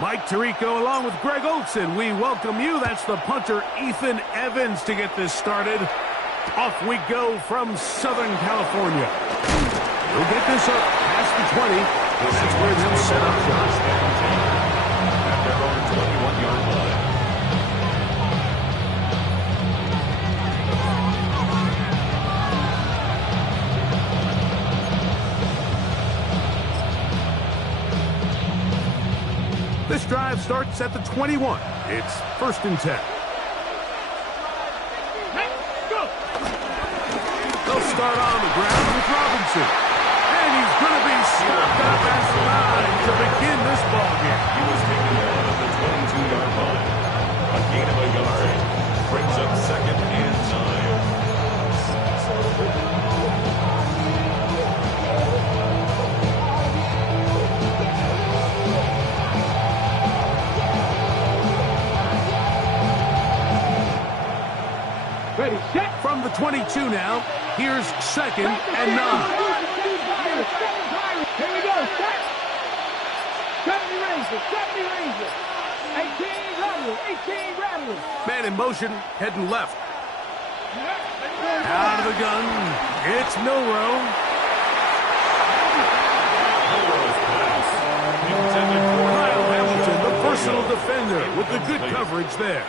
Mike Tirico along with Greg Olson. We welcome you. That's the punter, Ethan Evans, to get this started. Off we go from Southern California. We'll get this up past the 20. That's where they'll set up shot. At their own 21-yard line. This drive starts at the 21. It's 1st and 10. They'll start on the ground with Robinson. And he's going to be stopped up at the line to begin this ballgame. He was taken down at the 22-yard line. A gain of a yard. Brings up 2nd and 9. Ready, set. From the 22 now, here's 2nd and 9. Here we go, set. 70 Rangers, 70 Rangers. 18 Rattlers, 18 Rattlers. Man in motion, heading left. Out of the gun, it's Milroe. Milroe's pass. Intended for Kyle Hamilton, the personal defender, with the good coverage there.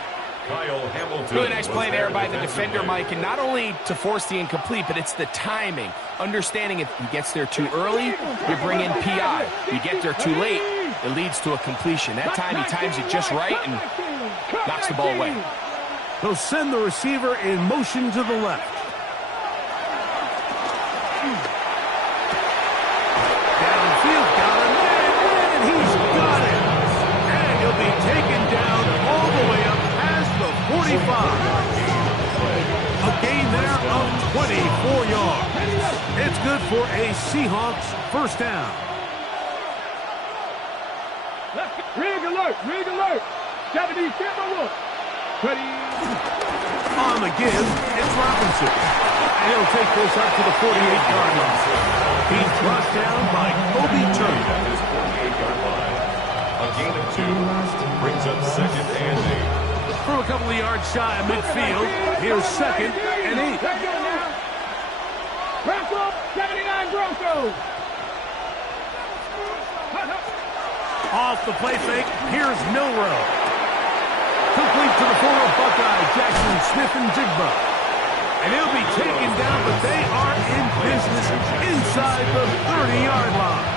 Kyle Hamilton. Really nice play there by the defender, Mike, and not only to force the incomplete, but it's the timing. Understanding if he gets there too early, you bring in PI. You get there too late, it leads to a completion. That time he times it just right and knocks the ball away. They'll send the receiver in motion to the left. Downfield, got him, and he's got it. And he'll be taken down all the way up past the 45. A gain there of 24 yards. It's good for a Seahawks 1st down. Rig alert, rig alert. 70, camera look. Ready. On the give, it's Robinson. And he'll take this up to the 48-yard line. He's brought down by Kobe Turner. At his 48-yard line. A gain of 2. Brings up 2nd and 8. From a couple of yards shy of midfield, here's 2nd and 8. Broncos, 79 Broncos. Off the play fake, here's Milroe. Complete to the former Buckeye, Jackson Smith-Njigba. And he'll be taken down, but they are in business inside the 30-yard line.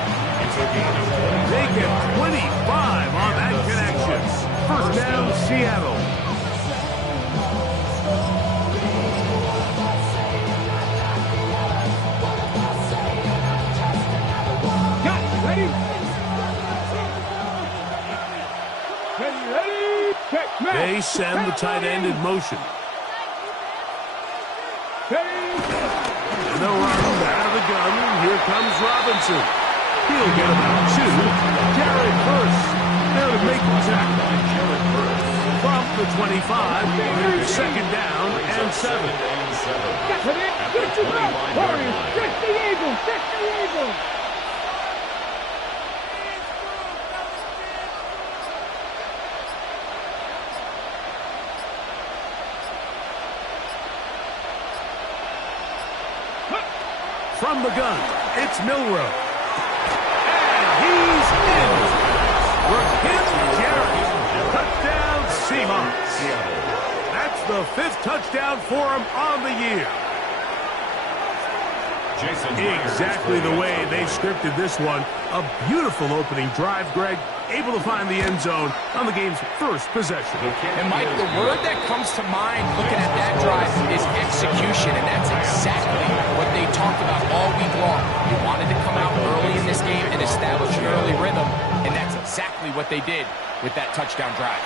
They get 25 on that connection. 1st down, Seattle. Got it, ready? Ready? They send the tight end in motion. And they'll run out of the gun. Here comes Robinson. He'll get about 2. Jared Verse there to make the tackle. From the 25, 2nd down and 7. Get the Warriors, get the Eagles, get the Eagles. From the gun, it's Milroe. And he's in. Rakim Jarrett. Touchdown, Seahawks. That's the 5th touchdown for him on the year. Exactly the way they scripted this one. A beautiful opening drive, Greg. Able to find the end zone on the game's 1st possession. And, Mike, the word that comes to mind looking at that drive is execution, and that's exactly what they talked about all week long. They wanted to come out early in this game and establish an early rhythm, and that's exactly what they did with that touchdown drive.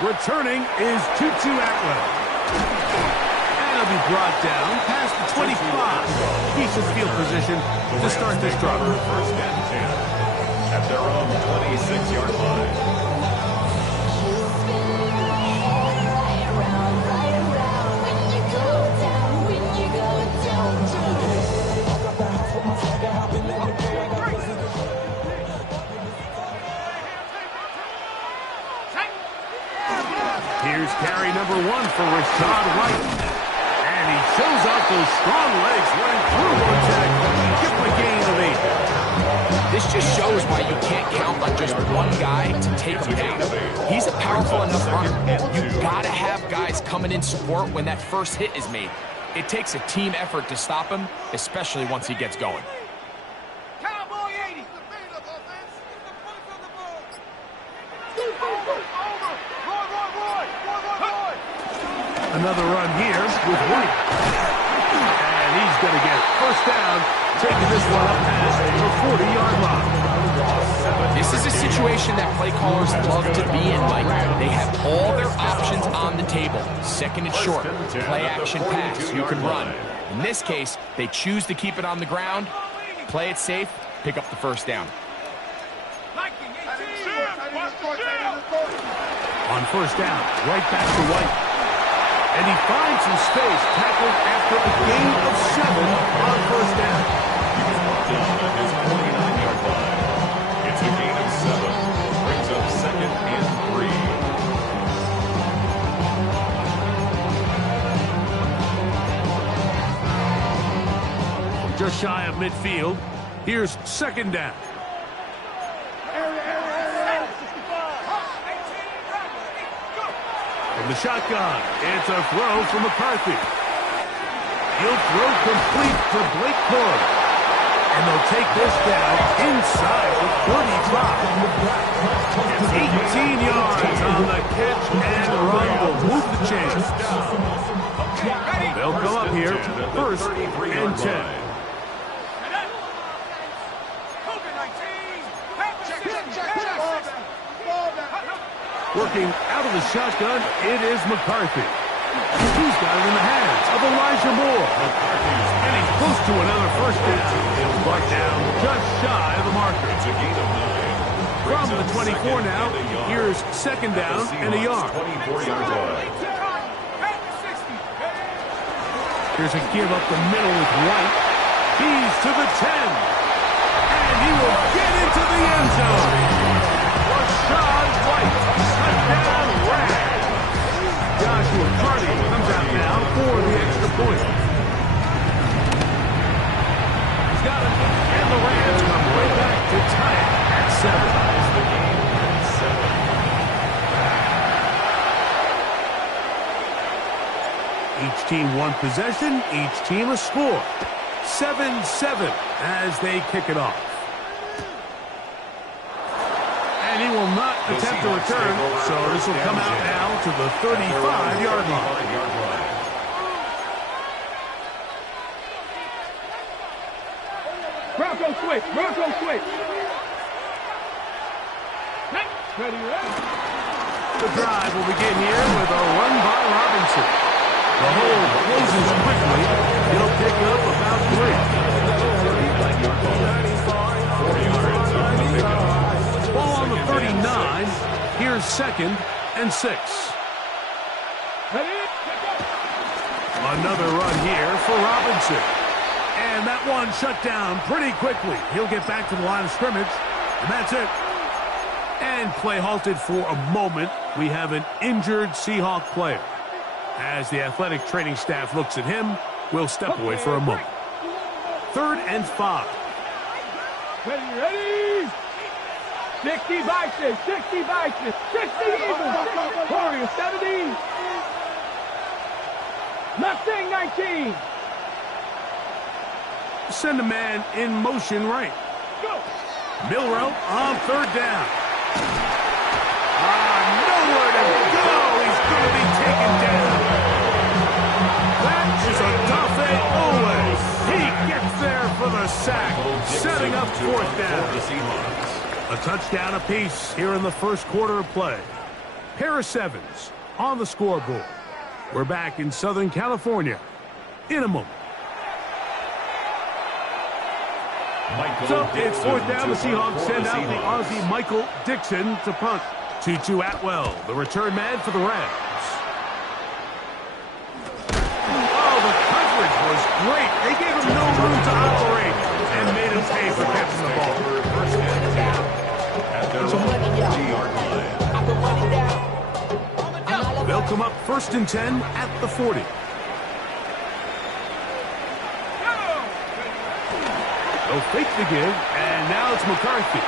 Returning is Tutu Atwell. And he'll be brought down past the 25. Decent field position to start this drive. 1st and 10. At their own 26-yard line. Here's carry number 1 for Rachaad White. And he shows off those strong legs running through one tackle. Give him a gain of 8. This just shows why you can't count on just one guy to take him down. He's a powerful enough runner. You've got to have guys coming in support when that first hit is made. It takes a team effort to stop him, especially once he gets going. Cowboy 80. Another run here with White. And he's going to get first down, taking this one up past the 40-yard line. This is a situation that play callers love to be in, Mike. They have all their options on the table. Second and short, play action pass, you can run. In this case, they choose to keep it on the ground, play it safe, pick up the first down. On first down, right back to White. And he finds some space, tackled after a gain of 7 on first down. He's brought down at his 49-yard line. It's a gain of 7. Brings up second and 3. Just shy of midfield, here's second down. From the shotgun, it's a throw from McCarthy. He'll throw complete to Blake Corum. And they'll take this down inside the 35. 18 yards on the catch and run will move the chains. They'll come up here, first and 10. Working out of the shotgun, it is McCarthy. He's got it in the hands of Elijah Moore. And he's close to another first down. He'll brought down just shy of the marker. It's a gain of 9. From the 24 now, here's second down and a yard. 24-yard line. Here's a give up the middle with White. He's to the 10. And he will get into the end zone. Rachaad White, touchdown Rams. Joshua Carty comes out now for the extra point. He's got it, and the Rams come right back to tie it at 7. Each team one possession, each team a score. 7-7 as they kick it off. And he will not attempt a return, so this will come out now to the 35-yard line. Bronco switch. Bronco switch. Ready, ready. The drive will begin here with a run by Robinson. The hole closes quickly. He'll pick up about 3. Ball on the 39. Here's second and 6. Another run here for Robinson. And that one shut down pretty quickly. He'll get back to the line of scrimmage, and that's it. And play halted for a moment. We have an injured Seahawk player. As the athletic training staff looks at him, we'll step away for a moment. 3rd and 5. Ready, ready. 60 by 6, 60 by 6, 60 even. Warriors 70. Mustang 19. Send a man in motion right. Go. Milroe on 3rd down. Nowhere to go. He's going to be taken down. That is a Odafe Oweh. He gets there for the sack, setting up 4th down. A touchdown apiece here in the first quarter of play. Pair of 7s on the scoreboard. We're back in Southern California in a moment. So it's 4th down. The Seahawks send out the Aussie Michael Dixon to punt. Tutu Atwell, the return man for the Rams. Oh, the coverage was great. They gave him no room to operate and made him pay for catching the ball. They'll now come up 1st and 10 at the 40. They'll fake the give, and now it's McCarthy.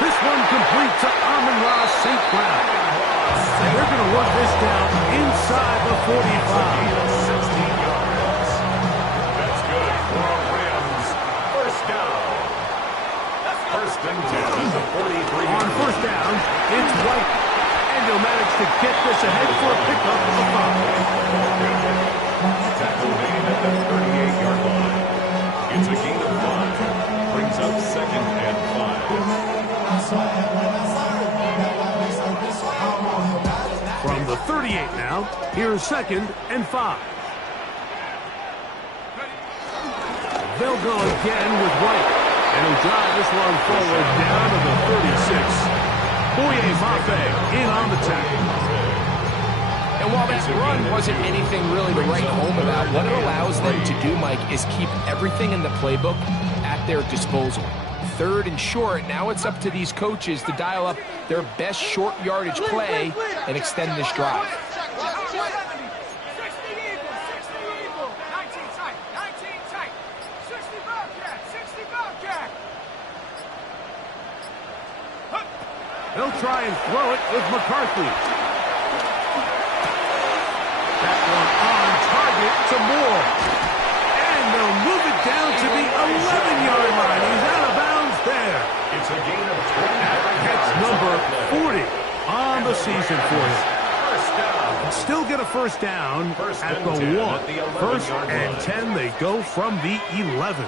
This one complete to Amon-Ra St. Brown. And they're going to work this down inside the 45. 16 yards. That's good for a Rams first down. 1st and 10 at the 43. On 1st down, it's White. And he'll manage to get this ahead for a pickup of the 5. Tackle made at the 38-yard line. It's a gain of 5. Brings up 2nd and 5. From the 38 now, here's 2nd and 5. They'll go again with White. And he'll drive this one forward down to the 36. Boye Mafe in on the tackle. And while that run wasn't anything really to write home about, what it allows them to do, Mike, is keep everything in the playbook at their disposal. 3rd and short, now it's up to these coaches to dial up their best short yardage play and extend this drive. They'll try and throw it with McCarthy. That one on target to Moore. And they'll move it down to the 11-yard line. He's out of bounds there. It's a gain of 20. That's number 40 on the season for him. First down. Still get a first down at the 1. 1st and 10, they go from the 11.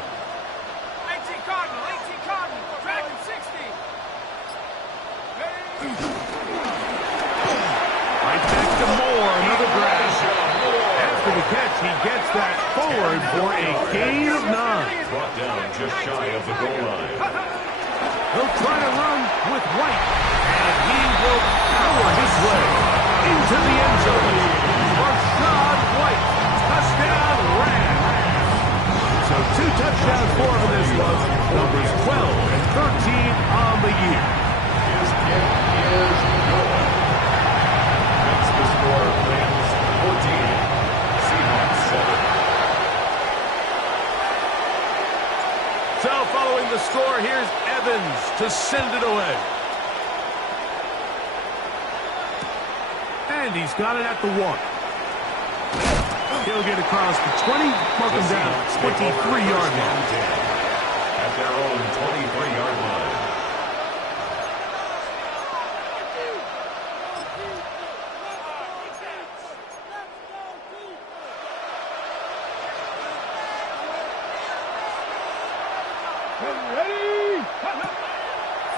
The catch, he gets that forward for a gain of 9. Brought down just shy of the goal line. He'll try to run with White, and he will power his way into the end zone. Rachaad White, touchdown Rams. So 2 touchdowns for him in this one. Numbers 12 and 13 on the year. His kick is good. That's the score. Rams 14. So following the score, here's Evans to send it away. And he's got it at the 1. He'll get across the 20, mark him down 23-yard line. At their own 23-yard line.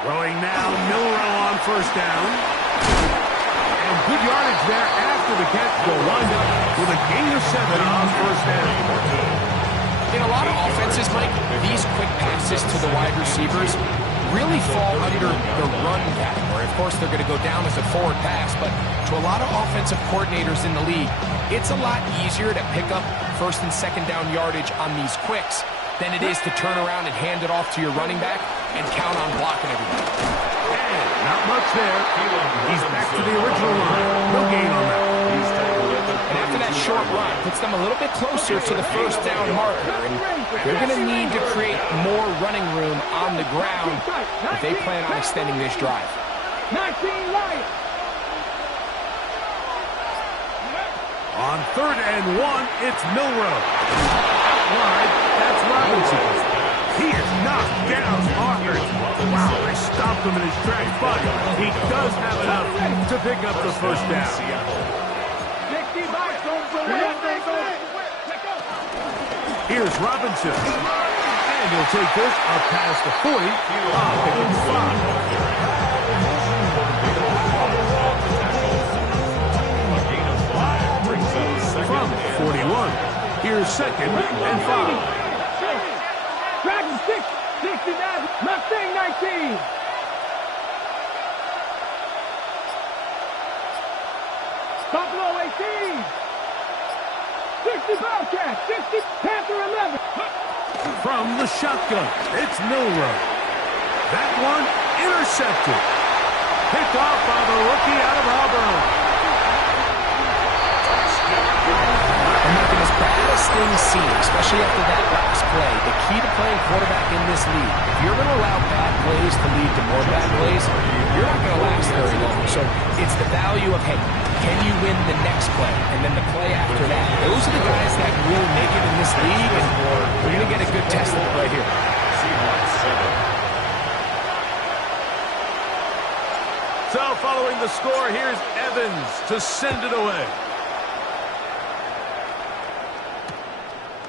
Throwing now, Milroe on 1st down. And good yardage there after the catch. Will wind up with a gain of 7 on 1st down. In a lot of offenses, Mike, these quick passes to the wide receivers really fall under the run category. Of course, they're going to go down as a forward pass, but to a lot of offensive coordinators in the league, it's a lot easier to pick up 1st and 2nd down yardage on these quicks than it is to turn around and hand it off to your running back and count on blocking everything. And not much there. He's back to the original line. No gain on that. And after that short run, puts them a little bit closer to the 1st down marker. And they're going to need to create more running room on the ground if they plan on extending this drive. 19 Lions. On 3rd and 1, it's Milroe. Out wide, that's Robinson. He is knocked down hard. Wow, they stopped him in his tracks, but he does have enough to pick up the 1st down. Here's Robinson. And he'll take this up past the 40. Picking 5. From 41. Here's 2nd and 5. Dragon 6, 69, Mustang 19. Buffalo 18. 60 Bobcat, 60 Panther 11. From the shotgun, it's Milroe. That one intercepted. Picked off by the rookie out of Auburn. interesting scene, especially after that last play. The key to playing quarterback in this league, if you're going to allow bad plays to lead to more bad plays, you're not going to last very long. So it's the value of, hey, can you win the next play? And then the play after that. Those are the guys that really make it in this league, and we're going to get a good test of it right here. So following the score, here's Evans to send it away.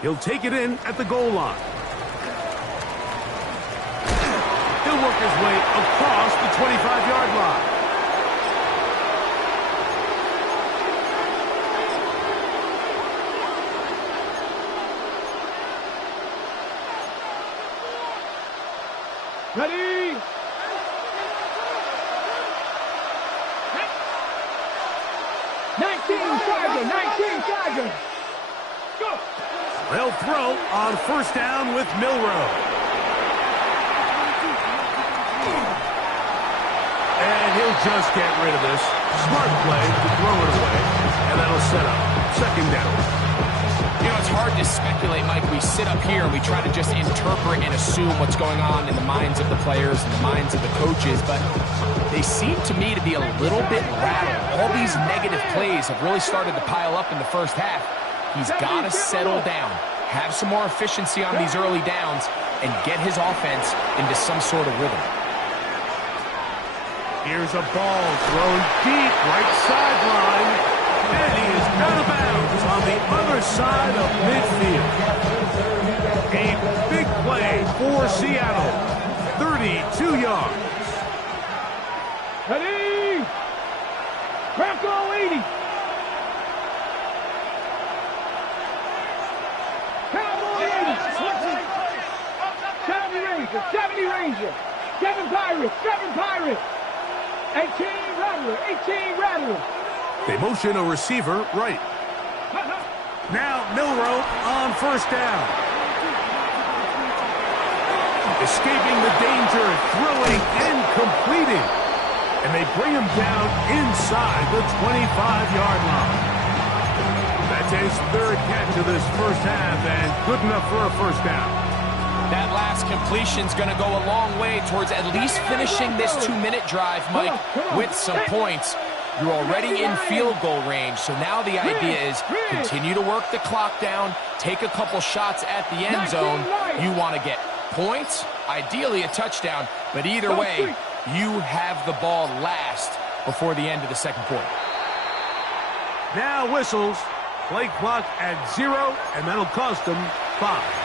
He'll take it in at the goal line. He'll work his way across the 25-yard line. Ready? Nineteen Charger. Go. They'll throw on first down with Milroe. And he'll just get rid of this. Smart play to throw it away. And that'll set up second down. You know, it's hard to speculate, Mike. We sit up here and we try to just interpret and assume what's going on in the minds of the players and the minds of the coaches, but they seem to me to be a little bit rattled. All these negative plays have really started to pile up in the first half. He's got to settle down, have some more efficiency on these early downs, and get his offense into some sort of rhythm. Here's a ball thrown deep right sideline. And he is out of bounds on the other side of midfield. A big play for Seattle. 32 yards. Ready? Bronco 80. Cowboy 80. 70 Ranger. 7 Pirates. 18 Rattler. They motion a receiver right. Now Milroe on first down. Escaping the danger, throwing and completing. And they bring him down inside the 25-yard line. That's his third catch of this first half and good enough for a first down. That last completion's going to go a long way towards at least finishing this 2-minute drive, Mike, with some points. You're already in field goal range, so now the idea is continue to work the clock down, take a couple shots at the end zone. You want to get points, ideally a touchdown, but either way, you have the ball last before the end of the second quarter. Now whistles, play clock at 0, and that'll cost them 5.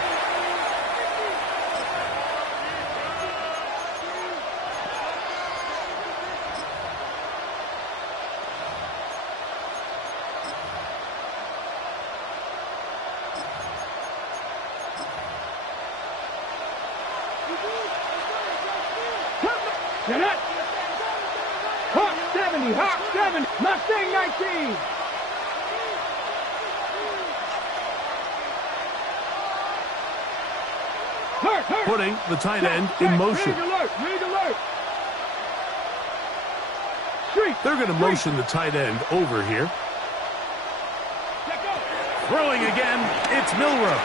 Hawk 7, Mustang 19. Putting the tight end in motion. Read alert. They're going to motion the tight end over here. Throwing again, it's Milroe.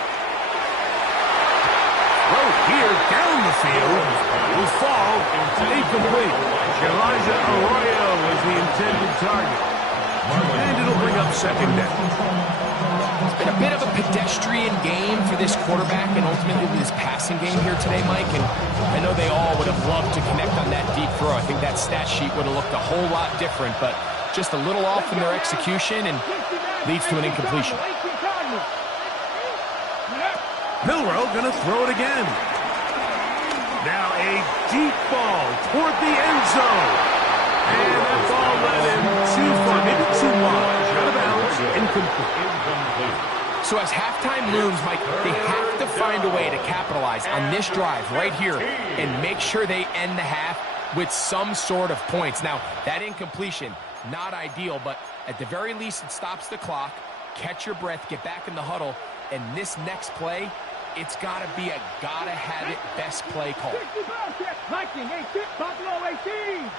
Throw here down the field. Will fall incomplete. Elijah Arroyo was the intended target. And it'll bring up second down. It's been a bit of a pedestrian game for this quarterback and ultimately this passing game here today, Mike. And I know they all would have loved to connect on that deep throw. I think that stat sheet would have looked a whole lot different, but just a little off in their execution and leads to an incompletion. Milroe going to throw it again. Now a deep ball toward the end zone. And that ball led him too far, maybe too wide. Out of bounds, incomplete. So as halftime looms, Mike, they have to find a way to capitalize on this drive right here and make sure they end the half with some sort of points. Now, that incompletion, not ideal, but at the very least it stops the clock. Catch your breath, get back in the huddle, and this next play, it's got to be a gotta-have-it best play call. Viking 18, Buffalo 18.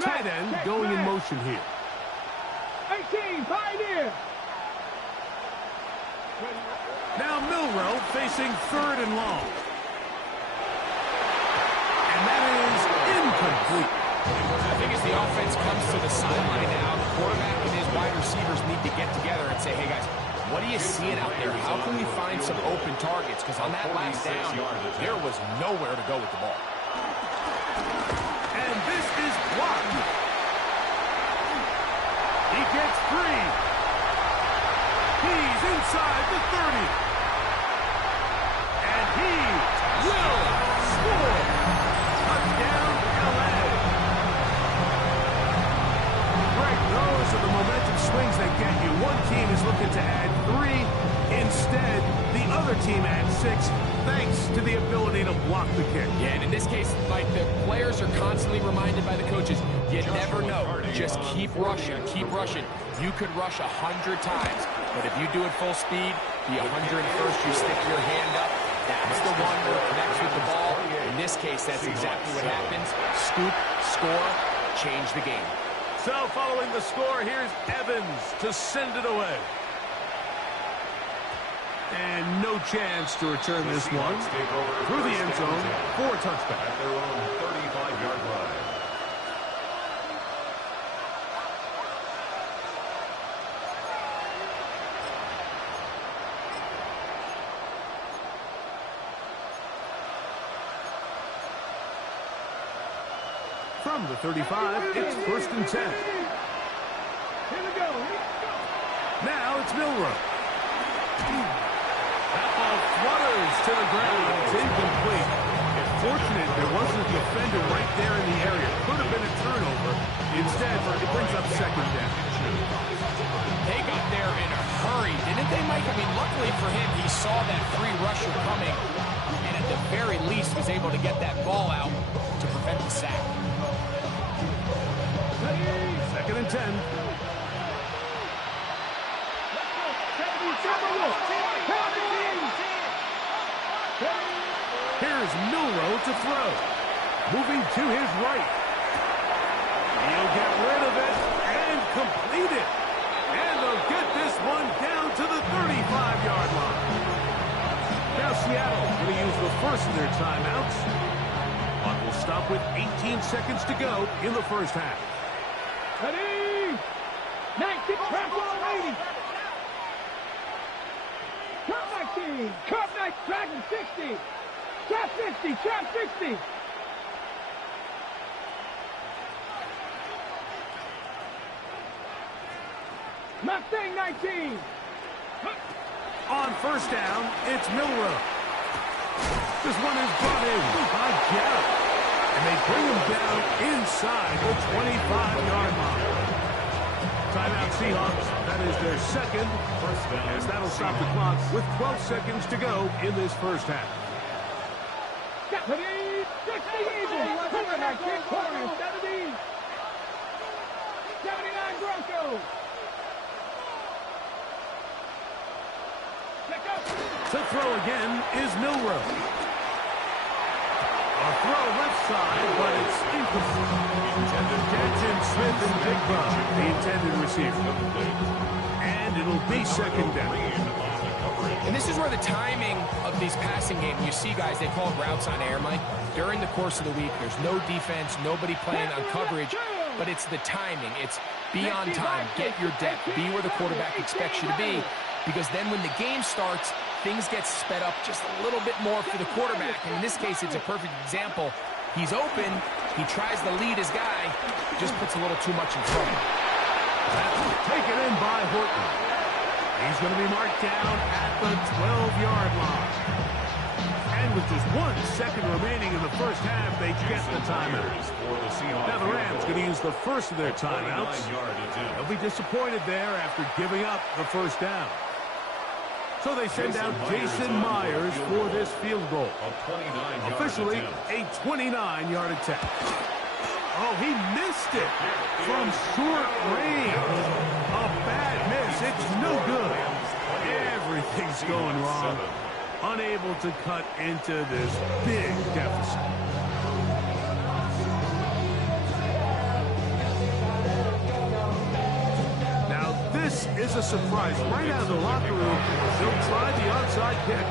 Tight end going in motion here. 18, Pioneer. Milroe facing 3rd and long. And that is incomplete. I think as the offense comes to the sideline now, the quarterback and his wide receivers need to get together and say, hey, guys, what are you seeing out there? How can we find some open targets? Because on that last down, there was nowhere to go with the ball. And this is blocked. He gets 3. He's inside the 30. And he will score. Touchdown, LA. Greg, those are the momentum swings that get you. One team is looking to add 3. Instead, the other team adds 6, thanks to the ability to block the kick. Yeah, and in this case, like, the players are constantly reminded by the coaches, you never know. Just keep rushing, keep rushing. You could rush 100 times, but if you do it full speed, the 101st, you stick your hand up. That's the one that connects with the ball. In this case, that's exactly what happens. Scoop, score, change the game. So following the score, here's Evans to send it away. And no chance to return this one through the end zone for a touchback. At their own 35-yard line. From the 35, it's 1st and 10. Here we go. Now it's Milroe. That ball flutters to the ground. It's incomplete. It's fortunate there wasn't a defender right there in the area. Could have been a turnover. Instead, it brings up 2nd down. They got there in a hurry, didn't they, Mike? I mean, luckily for him, he saw that free rusher coming, and at the very least was able to get that ball out to prevent the sack. 2nd and 10. Here's Milroe to throw. Moving to his right. He'll get rid of it and complete it. And they'll get this one down to the 35-yard line. Now Seattle going to use the first of their timeouts. Clock will stop with 18 seconds to go in the first half. Ready? 19, press on 80. Cut 19, cut 19, Dragon 60. Trap 50, trap 60. Mustang 19. On first down, it's Milroe. This one is brought in by Garrett. And they bring him down inside the 25-yard line. Timeout Seahawks. That is their 2nd. As that'll stop the clock with 12 seconds to go in this first half. Ready? 60 Eagles. Corner 19, corner 70. 79 Broncos. To throw again is Milroe. A throw left side, but it's incomplete. Jackson, Smith, and Jigba, the intended receiver. And it'll be 2nd down. And this is where the timing of these passing games, you see guys, they call it routes on air, Mike. During the course of the week, there's no defense, nobody playing on coverage, but it's the timing. It's be on time, get your depth, be where the quarterback expects you to be, because then when the game starts, things get sped up just a little bit more for the quarterback. And in this case, it's a perfect example. He's open, he tries to lead his guy, just puts a little too much in front of him. That's taken in by Horton. He's going to be marked down at the 12-yard line. And with just 1 second remaining in the first half, they get the timeout. Now the Rams going to use the first of their timeouts. They'll be disappointed there after giving up the first down. So they send out Jason Myers for this field goal. Officially a 29-yard attempt. Oh, he missed it from short range. A bad miss. It's no good. Everything's going wrong. Unable to cut into this big deficit. Now, this is a surprise. Right out of the locker room, they'll try the onside kick.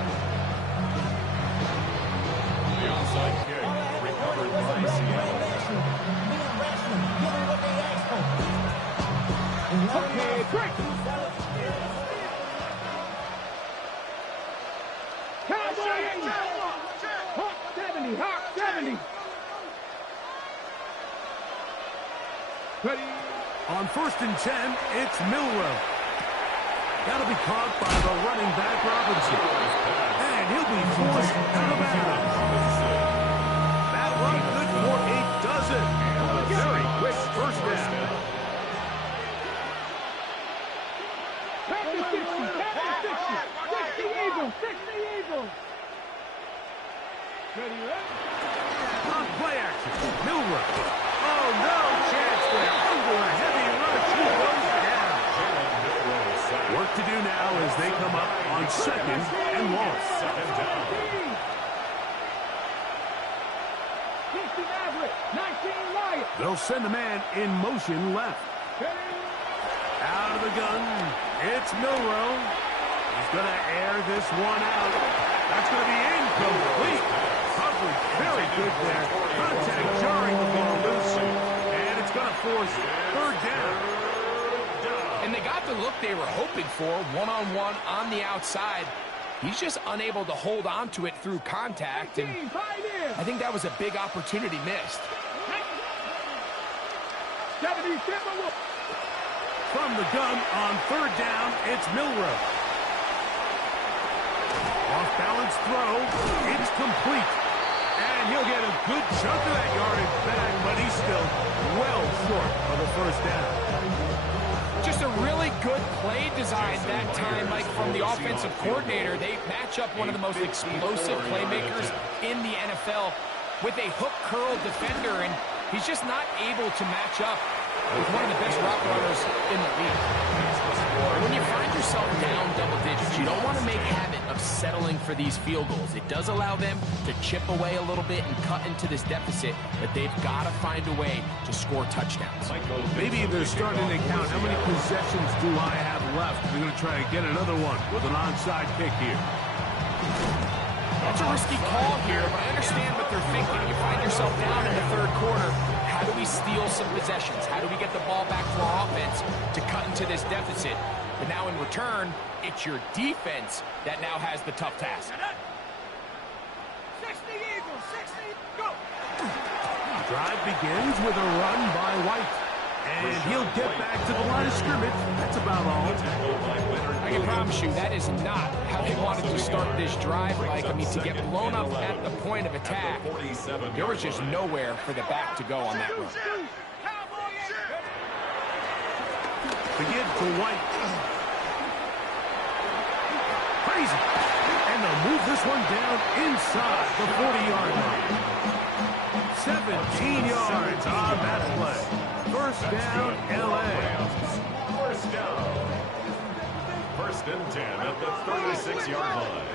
The onside kick recovered by Seattle. Okay, break. Cowboy 80. Hawk 70. Hawk 70. Ready. On 1st and 10, it's Milroe. That'll be caught by the running back Robinson. And he'll be forced out of bounds. That run good for a dozen. A very quick first down. Back to 60. Back to 60. 60 Eagles. 60 Eagles. Ready, ready. On play action, Milroe. Oh, no chance there. Under a heavy rush, he goes down. Work to do now as they come up on 2nd and long. 60 Maverick. 19 Wyatt. They'll send a man in motion left. Out of the gun, it's Milroe. He's going to air this one out. That's going to be incomplete. Coverage very good there. Contact jarring the ball loose. And it's going to force 3rd down. And they got the look they were hoping for, one-on-one on the outside. He's just unable to hold on to it through contact, and I think that was a big opportunity missed. From the gun on 3rd down, it's Milroe. Off-balance throw. It's complete. And he'll get a good chunk of that yardage back, but he's still well short of a 1st down. Just a really good play design that time, Mike, from the offensive coordinator. They match up one of the most explosive playmakers in the NFL with a hook curl defender, and he's just not able to match up with one of the best route runners in the league. When you find yourself down double digits, you don't want to make habit of settling for these field goals. It does allow them to chip away a little bit and cut into this deficit, but they've got to find a way to score touchdowns. Maybe they're starting to count how many possessions do I have left. They're going to try to get another one with an onside kick here. That's a risky call here, but I understand what they're thinking. You find yourself down in the 3rd quarter. How do we steal some possessions? How do we get the ball back to our offense to cut into this deficit? But now in return, it's your defense that now has the tough task. 60 Eagles, 60, go! Drive begins with a run by White. And he'll get back to the line of scrimmage. That's about all. I can promise you that is not how they wanted to start this drive, Mike. I mean, to get blown up at the point of attack, there was just nowhere for the back to go on that run. To give to White. Crazy. And they'll move this one down inside the 40-yard line. 17 yards on that play. 1st down, L.A. 1st down. 1st and 10 at the 36-yard line.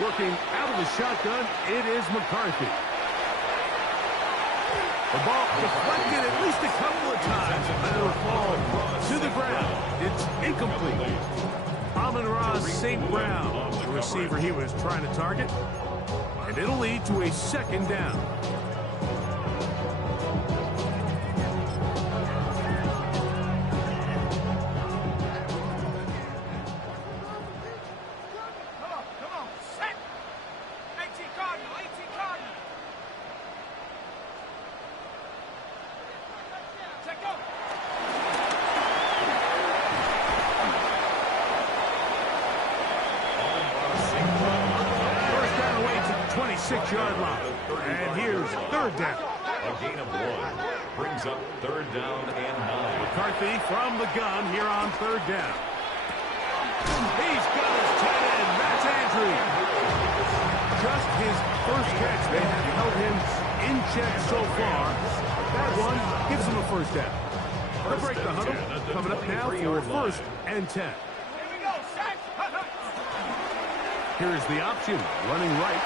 Working out of the shotgun, it is McCarthy. The ball deflected at least a couple of times, and it'll fall to the ground. It's incomplete. Amon-Ra St. Brown, the receiver he was trying to target. And it'll lead to a 2nd down. Come on, set! 18 Cardinal, 18 Cardinal! Set, go! First down away to the 26-yard line. And here's 3rd down. A gain of 1 brings up 3rd down and 9. McCarthy from the gun here on 3rd down. He's got his tight end. That's Andrews. Just his first catch. They have held him in check so far. That one gives him a 1st down. They'll break the huddle. Coming up now for 1st and 10. Here we go, set! Here's the option, running right.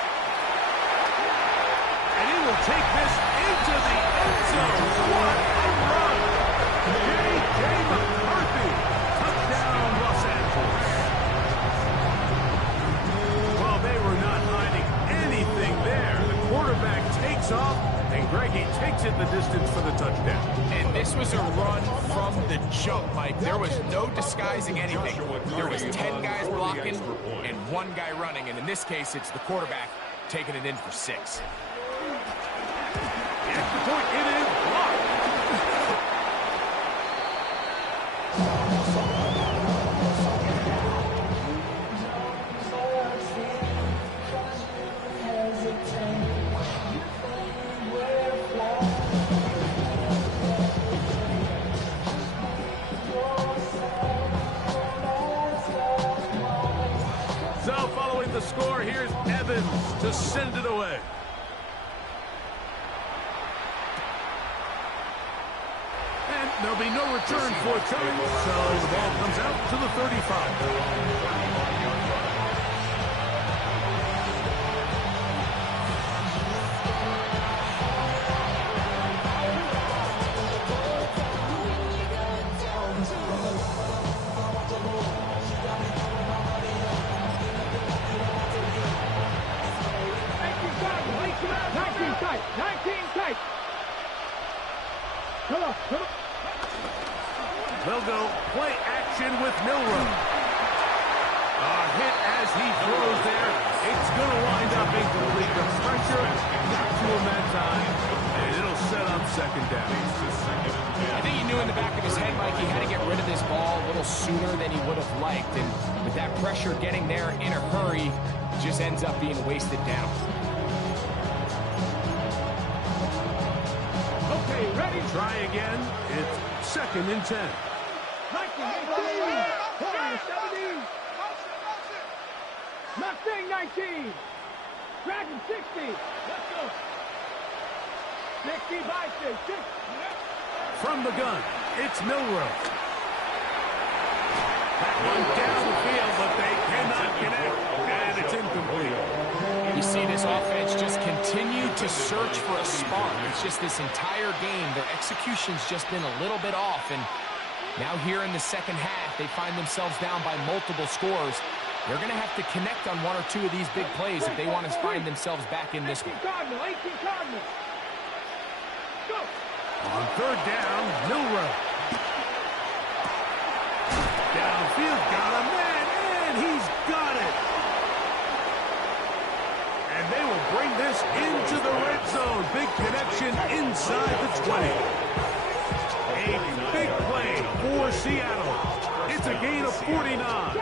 And he will take this into the end zone. What a run! takes off, and Greggy takes it the distance for the touchdown. And this was a run from the jump, Mike. There was no disguising anything. There was 10 guys blocking and 1 guy running, and in this case, it's the quarterback taking it in for 6. The extra point, it is blocked. So following the score, here's Evans to send it away. And there'll be no return forthcoming, so the ball comes out to the 35. They'll go play action with Milroe. A hit as he throws there. It's going to wind up incomplete. The pressure got to him that time, and it'll set up second down. I think he knew in the back of his head, Mike, he had to get rid of this ball a little sooner than he would have liked. And with that pressure getting there in a hurry, it just ends up being wasted down. Okay, ready? Try again. It's 2nd and 10. 19. Dragon 60. Let's go. 60 by 6. From the gun, it's Milroe. That one down the field, but they cannot connect, and it's incomplete. You see this offense just continue to search for a spark. It's just this entire game, their execution's just been a little bit off, and now here in the second half, they find themselves down by multiple scores. They're going to have to connect on 1 or 2 of these big plays if they want to find themselves back in this one. 18 Cardinals. Go. On 3rd down, Milroe. Downfield, got a man, and he's got it. And they will bring this into the red zone. Big connection inside the 20. A big play for Seattle. It's a gain of 49.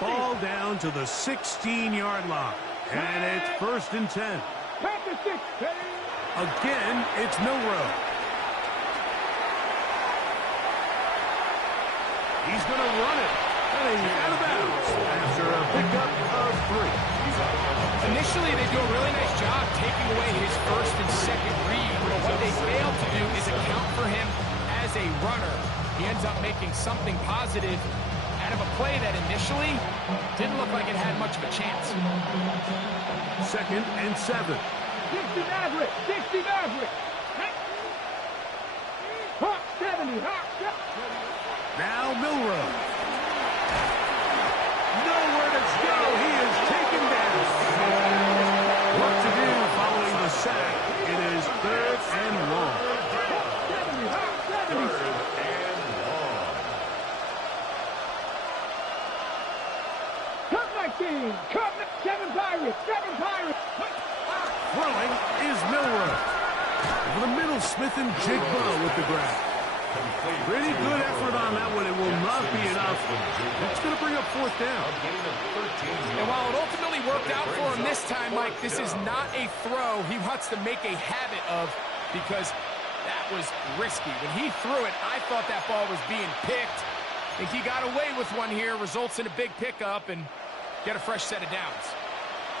Ball down to the 16-yard line. And it's 1st and 10. Again, it's Milroe. He's going to run it. And he's out of bounds after a pickup of 3. Initially, they do a really nice job taking away his 1st and 2nd read. But what they fail to do is account for him as a runner. He ends up making something positive out of a play that initially didn't look like it had much of a chance. 2nd and 7. 60 Maverick. Hawk 70. Now Milroe. Nowhere to go. He is taken down. What to do following the sack? It is 3rd and long. Cut 7 Pirates. Throwing is Milroe. Over the middle, Smith and Jigba with the grab. Pretty good effort on that one. It will not be enough. It's going to bring up 4th down. And while it ultimately worked out for him this time, Mike, this is not a throw he wants to make a habit of because that was risky. When he threw it, I thought that ball was being picked. I think he got away with one here, results in a big pickup, and get a fresh set of downs.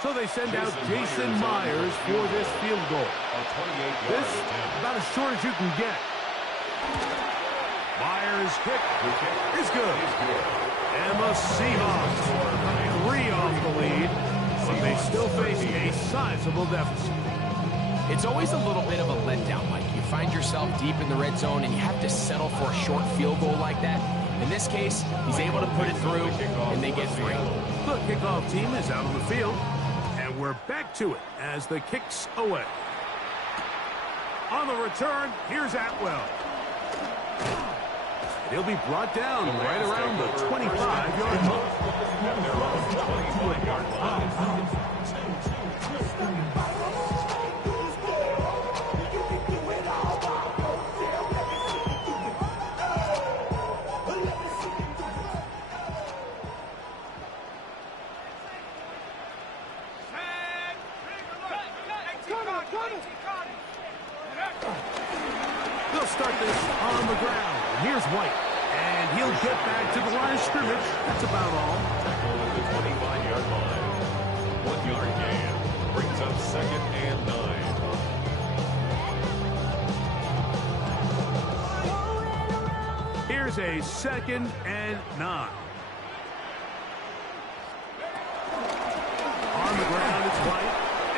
So they send out Jason Myers for this field goal. This about as short as you can get. Myers' kick is good. And the Seahawks are 3 off the lead, but they still face a sizable deficit. It's always a little bit of a letdown, Mike. You find yourself deep in the red zone and you have to settle for a short field goal like that. In this case, he's able to put it through, and they get 3. The kickoff team is out on the field, and we're back to it as the kick's away. On the return, here's Atwell. He'll be brought down right around the 25-yard line. At their own 25-yard line. They'll start this on the ground. And here's White. And he'll get back to the line of scrimmage. That's about all. Tackle at the 25-yard line. 1 yard gain. Brings up 2nd and 9. Here's a 2nd and 9. On the ground, it's White.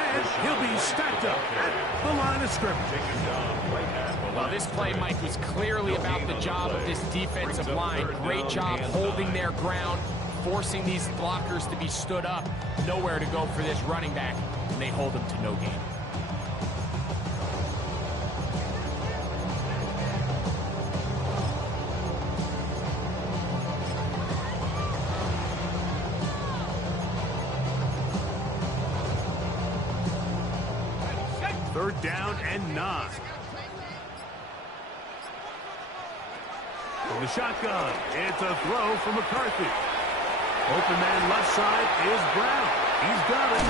And he'll be stacked up at the line of scrimmage. Taken down right at the Well, line. this play, Mike, was clearly about the job of this defensive line. Great job holding their ground, forcing these blockers to be stood up. Nowhere to go for this running back, and they hold him to no gain. Third down and 9. From the shotgun, it's a throw from McCarthy. Open man left side is Brown. He's got it.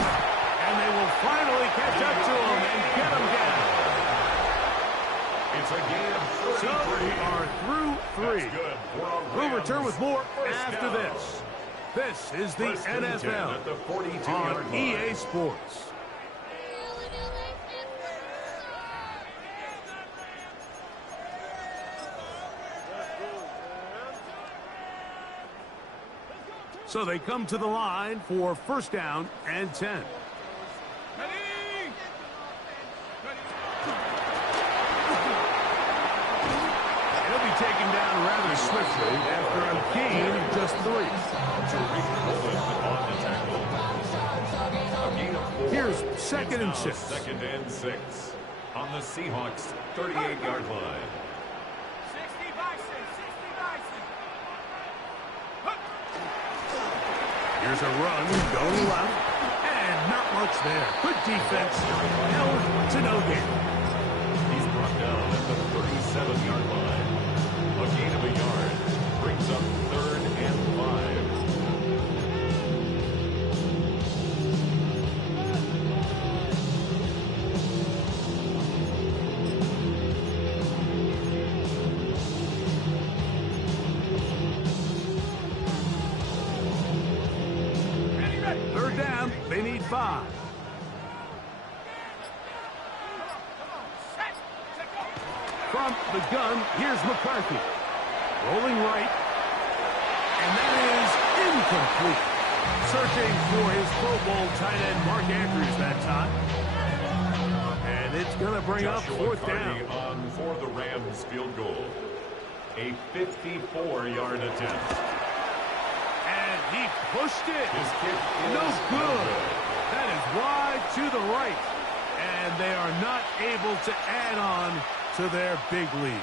And they will finally catch up to him and get him down. It's a gain of 33. So we are through 3. That's good for a We'll Rams return with more first after down. this. This is the First and 10 NFL at the 42-yard on line. EA Sports. So they come to the line for first down and 10. He'll be taken down rather swiftly after a gain of just 3. Tariq Woolen on the tackle. A gain of 4. Here's 2nd and It's 6. now 2nd and 6 on the Seahawks 38-yard line. Here's a run going left, and not much there. Good defense, held to no gain. He's brought down at the 37-yard line. A gain of a yard brings up 3rd and 5. Third down, they need 5. From the gun, here's McCarthy. Rolling right. And that is incomplete. Searching for his Pro Bowl tight end Mark Andrews that time. And it's going to bring up Joshua 4th Carney down. on for the Rams field goal. A 54-yard attempt. And he pushed it. His kick is No good. That is wide to the right. And they are not able to add on to their big lead.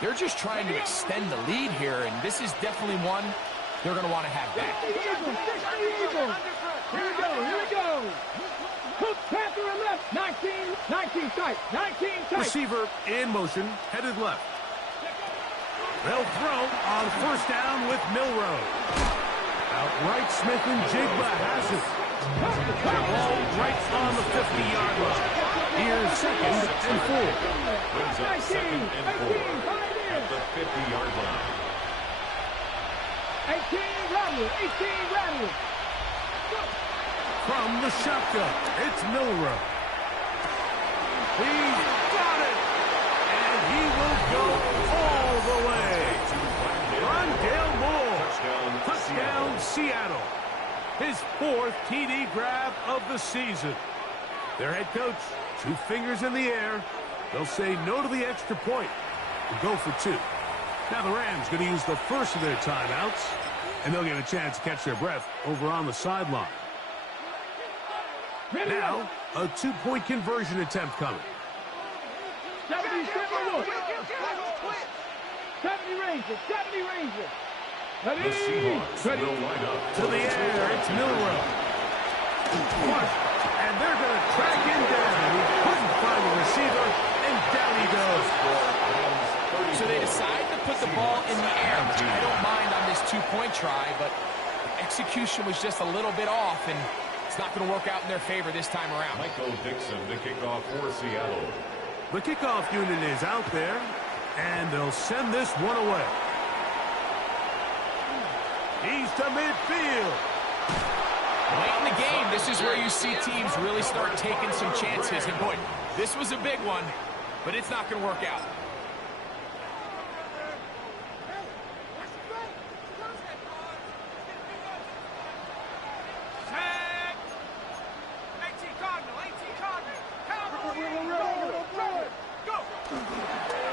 They're just trying to extend the lead here, and this is definitely one they're going to want to have back. Here we go, here we go. Cook, Panther and left. 19 tight, 19 tight. Receiver in motion, headed left. They'll throw on first down with Milroe. Outright, Smith and Jigba has it. Ball right on the 50-yard line. Here's 2nd and 4. Brings up 2nd and 4 at the 50-yard line. 18 Rattler. From the shotgun, it's Milroe. He's got it. And he will go all the way. Rondale Moore. Touchdown, Seattle. His 4th TD grab of the season. Their head coach, 2 fingers in the air. They'll say no to the extra point and go for 2. Now the Rams going to use the first of their timeouts, and they'll get a chance to catch their breath over on the sideline. Now, a 2-point conversion attempt coming. 70 Timberwolves. 70 Rangers. 70 Rangers. The Seahawks will line up To the air, it's Milroe. And they're going to track him down. He couldn't find the receiver, and down he goes. So they decide to put the ball in the air, which I don't mind on this two-point try, but execution was just a little bit off, and it's not going to work out in their favor this time around. Michael Dixon to kick off for Seattle. The kickoff unit is out there, and they'll send this one away. He's to midfield. Late in the game, this is where you see teams really start taking some chances. And boy, this was a big one, but it's not going to work out.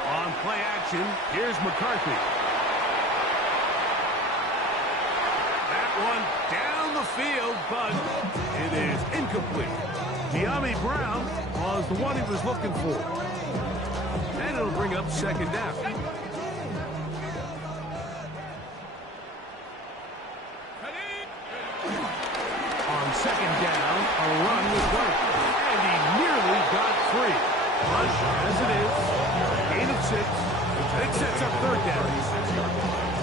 On play action, here's McCarthy. That one down the field, but it is incomplete. De'Ami Brown was the one he was looking for. And it'll bring up second down. On second down, a run was right. And he nearly got free. But as it is, gain of 6. It sets up third down.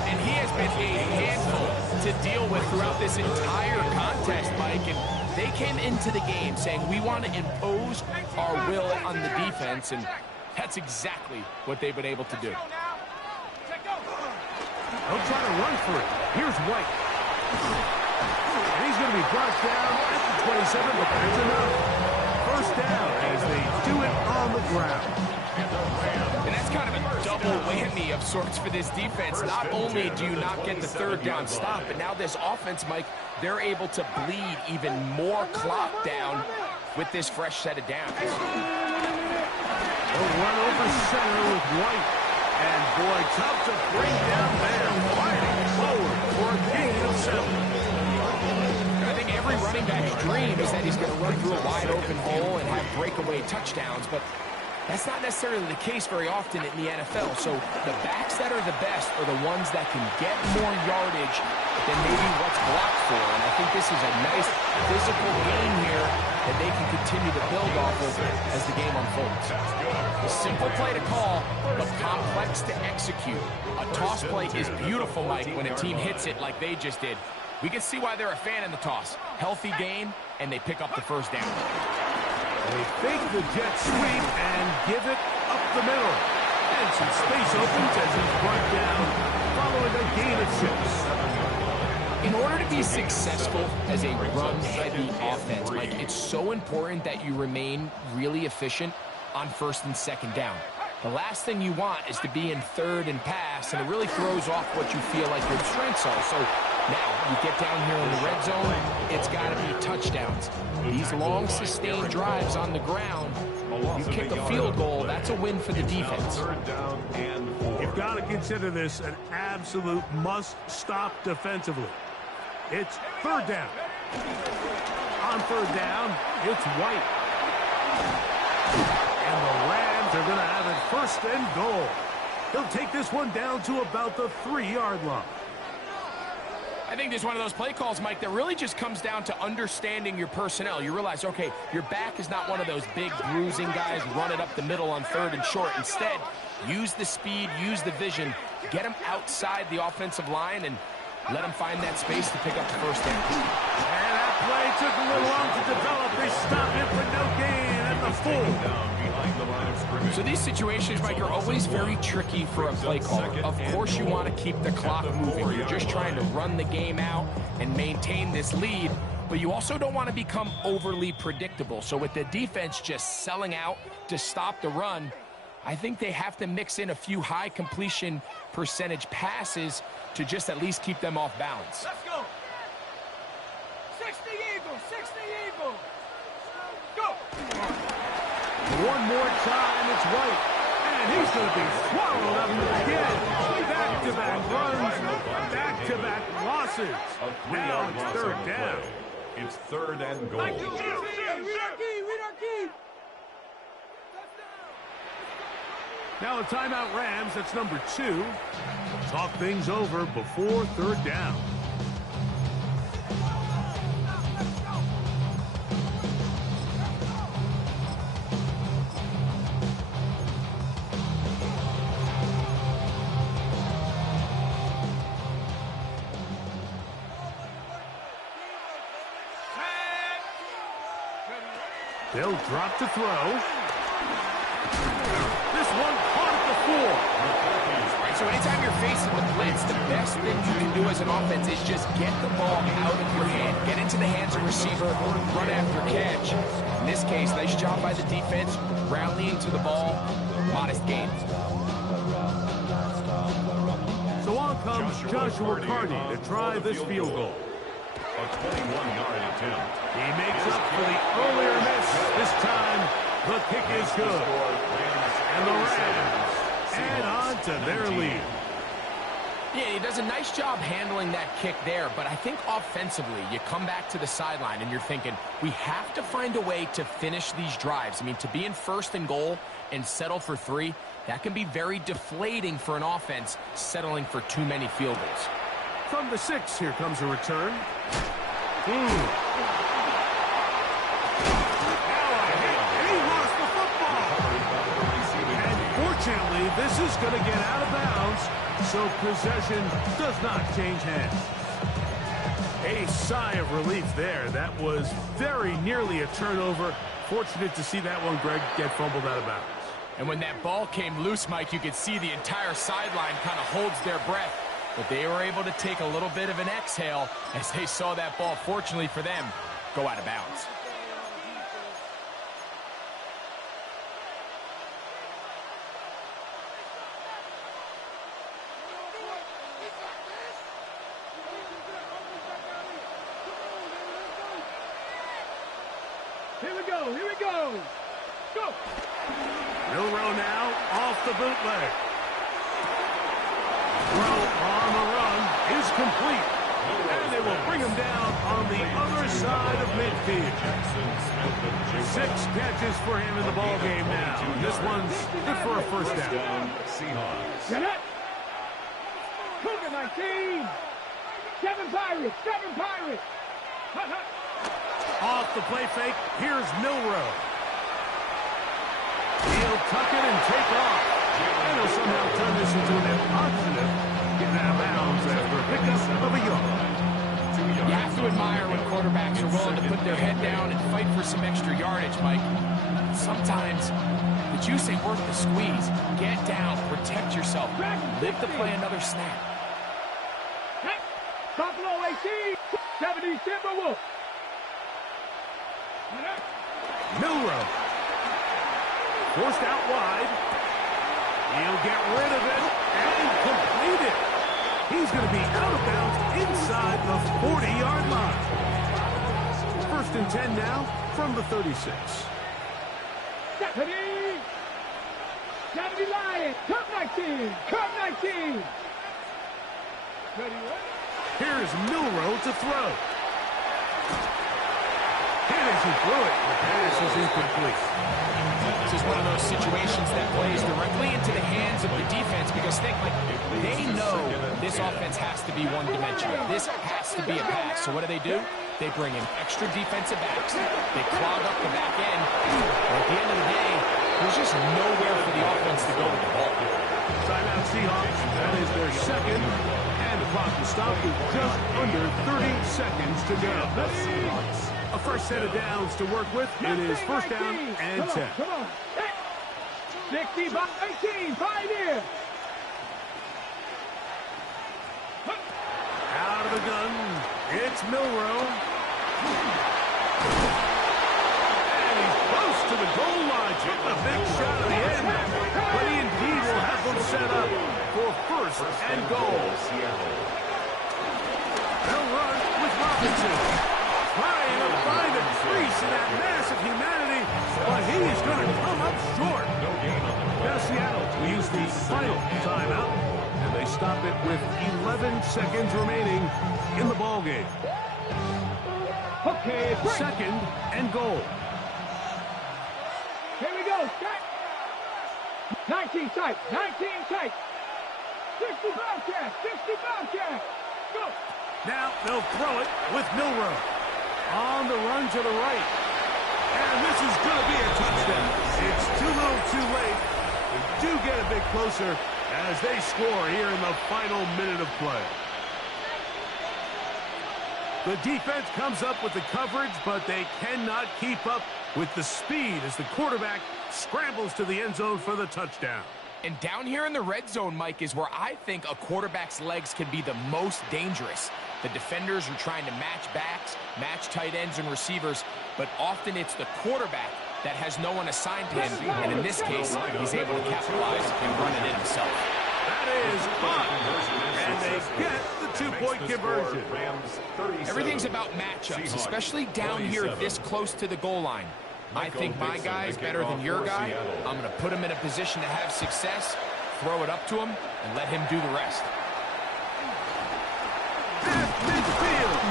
And he has been a handful to deal with throughout this entire contest, Mike. And they came into the game saying, we want to impose our will on the defense, and that's exactly what they've been able to do. They'll try to run for it. Here's White. And he's going to be brought down at the 27, but that's enough. First down as they do it on the ground. And that's kind of a double whammy of sorts for this defense. Not only do you not get the third down stop, but now this offense, Mike, they're able to bleed even more clock down with this fresh set of downs. They'll run over center with White. And boy, tough to bring down there. Fighting forward for a gain of 7. I think every running back's dream is that he's going to run through a wide open hole and have breakaway touchdowns, but that's not necessarily the case very often in the NFL. So the backs that are the best are the ones that can get more yardage than maybe what's blocked for. And I think this is a nice physical game here that they can continue to build off of as the game unfolds. A simple play to call, but complex to execute. A toss play is beautiful, Mike, when a team hits it like they just did. We can see why they're a fan in the toss. Healthy game, and they pick up the first down. They fake the jet sweep and give it up the middle. And some space opens as he's brought down following a gain of 6. In order to be successful as a run-heavy offense, Mike, it's so important that you remain really efficient on first and second down. The last thing you want is to be in third and pass, and it really throws off what you feel like your strengths are. So now you get down here in the red zone, it's got to be touchdowns. These long, sustained drives on the ground, you kick a field goal, that's a win for the defense. You've got to consider this an absolute must-stop defensively. It's third down. On third down, it's White. And the Rams are going to have it first and goal. He'll take this one down to about the 3-yard line. I think this is one of those play calls, Mike, that really just comes down to understanding your personnel. You realize, okay, your back is not one of those big bruising guys, run it up the middle on third and short. Instead, use the speed, use the vision, get them outside the offensive line, and let them find that space to pick up the first down. And that play took a little long to develop. They stopped it for no gain at the full. So these situations, Mike, are always very tricky for a play caller. Of course you want to keep the clock moving. You're just trying to run the game out and maintain this lead, but you also don't want to become overly predictable. So with the defense just selling out to stop the run, I think they have to mix in a few high completion percentage passes to just at least keep them off balance. Let's go. 60 Eagles, 60 Eagles. Go. One more time, it's White. And he's going to be swallowed up again. Back-to-back runs, back-to-back losses. Now it's third down. It's third and goal. Read our key. Now a timeout Rams, that's number 2. Talk things over before third down. They'll drop to throw. This one caught at the 4. All right, so anytime you're facing the blitz, the best thing you can do as an offense is just get the ball out of your hand, get into the hands of the receiver, run after catch. In this case, nice job by the defense, rallying to the ball, modest gain. So on comes Joshua Carney to try this field goal. A 21-yard attempt. He makes up for the earlier miss. This time, the kick is good. And the Rams add on to their lead. Yeah, he does a nice job handling that kick there, but I think offensively, you come back to the sideline and you're thinking, we have to find a way to finish these drives. I mean, to be in first and goal and settle for 3, that can be very deflating for an offense settling for too many field goals. From the 6, here comes a return. Now a hit, and he lost the football. And fortunately, this is going to get out of bounds, so possession does not change hands. A sigh of relief there. That was very nearly a turnover. Fortunate to see that one, Greg, get fumbled out of bounds. And when that ball came loose, Mike, you could see the entire sideline kind of holds their breath. But they were able to take a little bit of an exhale as they saw that ball, fortunately for them, go out of bounds. Here we go, here we go. Go. Milroe now off the bootleg. Throw on the run is complete. And they will bring him down on the other side of midfield. 6 catches for him in the ball game now. This one's good for a first down. Seahawks. Get it. Cougar 19. 7 Pirates, 7 Pirates. Hut, hut. Off the play fake, here's Milroe. He'll tuck it and take off. And he'll somehow turn this into an positive. Getting out of bounds after a pickup of a yard. You have to admire when quarterbacks are willing to put their head down and fight for some extra yardage, Mike. Sometimes the juice ain't worth the squeeze. Get down, protect yourself, live to play another snap. Hey. Buffalo 18, 70 Timberwolves. Milroe. Forced out wide. He'll get rid of it and complete it. He's going to be out of bounds inside the 40-yard line. 1st and 10 now from the 36. Stephanie. 70 Lions. Cup 19. Cup 19. Ready, Here's Milroe to throw. And as he threw it, the pass is incomplete. This is one of those situations that plays directly into the hands of the defense because think, like, they know this offense has to be one-dimensional. This has to be a pass. So what do? They bring in extra defensive backs. They clog up the back end. And at the end of the day, there's just nowhere for the offense to go with the ball. Timeout Seahawks. That is their second. And the clock will stop with just under 30 seconds to go. A fresh set of downs to work with. It is 1st down and 10. Come on. 60 by 18. Pioneer. Out of the gun. It's Milroe. And he's close to the goal line. Took the big shot at the end. But he indeed will have them set up for 1st and goal. They'll run with Robinson. Trying to find a crease in that mass of humanity, but he's going to come up short. Now Seattle will use the final timeout, and they stop it with 11 seconds remaining in the ball game. Okay, break. 2nd and goal. Here we go. Set. 19 tight. 19 tight. 60 Bobcat. 60 Bobcat. Go. Now they'll throw it with Milroe. On the run to the right. And this is going to be a touchdown. It's too little too late. They do get a bit closer as they score here in the final minute of play. The defense comes up with the coverage, but they cannot keep up with the speed as the quarterback scrambles to the end zone for the touchdown. And down here in the red zone, Mike, is where I think a quarterback's legs can be the most dangerous. The defenders are trying to match backs, match tight ends and receivers, but often it's the quarterback that has no one assigned to him, and in this case, he's able to capitalize and run it in himself. That is caught, and they get the two-point conversion. Everything's about matchups, especially down here this close to the goal line. I think my guy is better than your guy. I'm going to put him in a position to have success, throw it up to him, and let him do the rest. At midfield,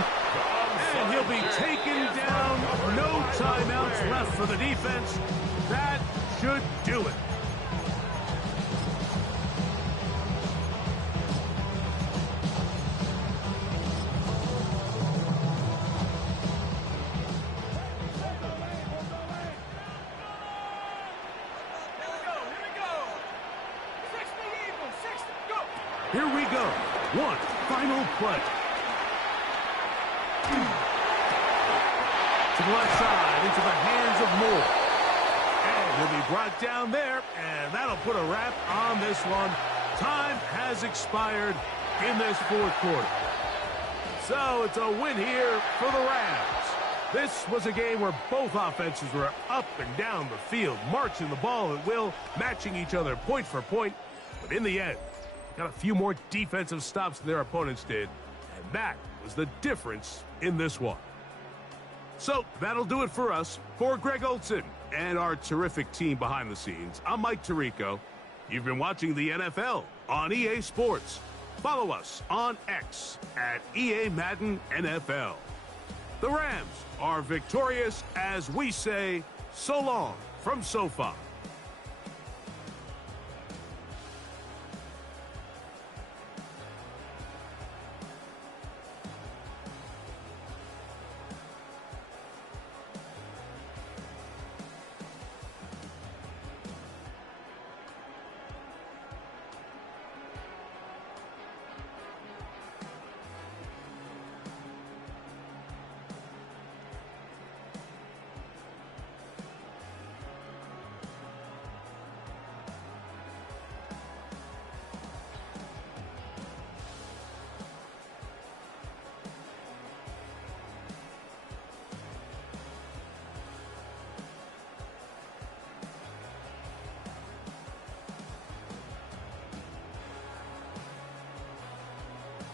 and he'll be taken down. No timeouts left for the defense. That should do it. Here we go. One final play. To the left side, into the hands of Moore. And he'll be brought down there, and that'll put a wrap on this one. Time has expired in this fourth quarter. So it's a win here for the Rams. This was a game where both offenses were up and down the field, marching the ball at will, matching each other point for point. But in the end, got a few more defensive stops than their opponents did, and that was the difference in this one. So that'll do it for us. For Greg Olsen and our terrific team behind the scenes, I'm Mike Tirico. You've been watching the NFL on EA Sports. Follow us on X at EA Madden NFL. The Rams are victorious as we say so long from SoFi.